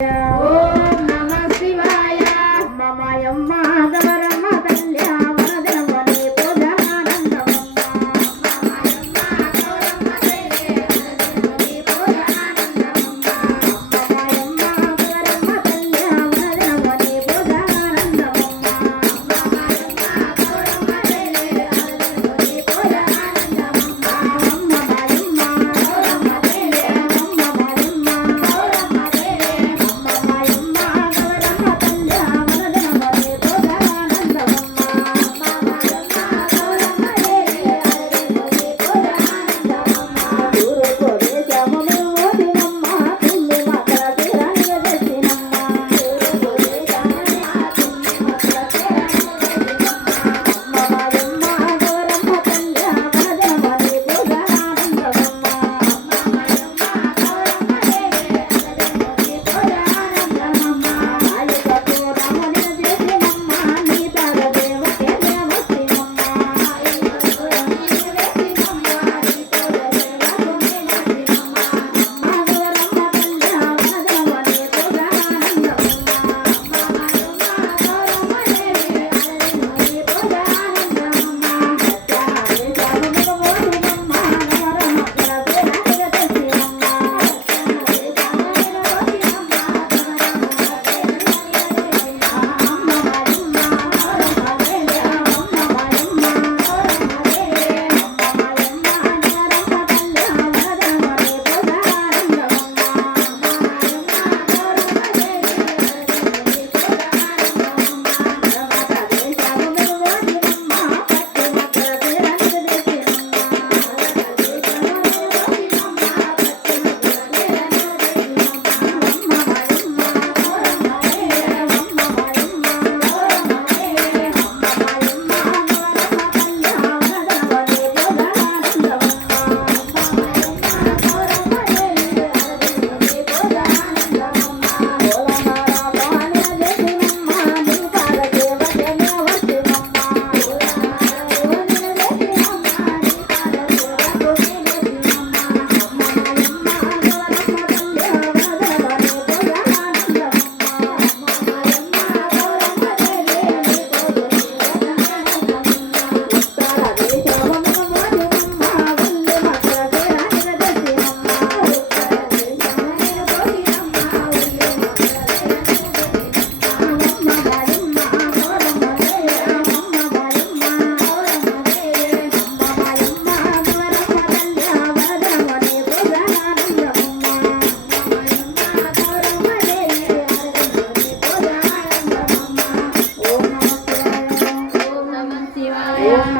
ఓం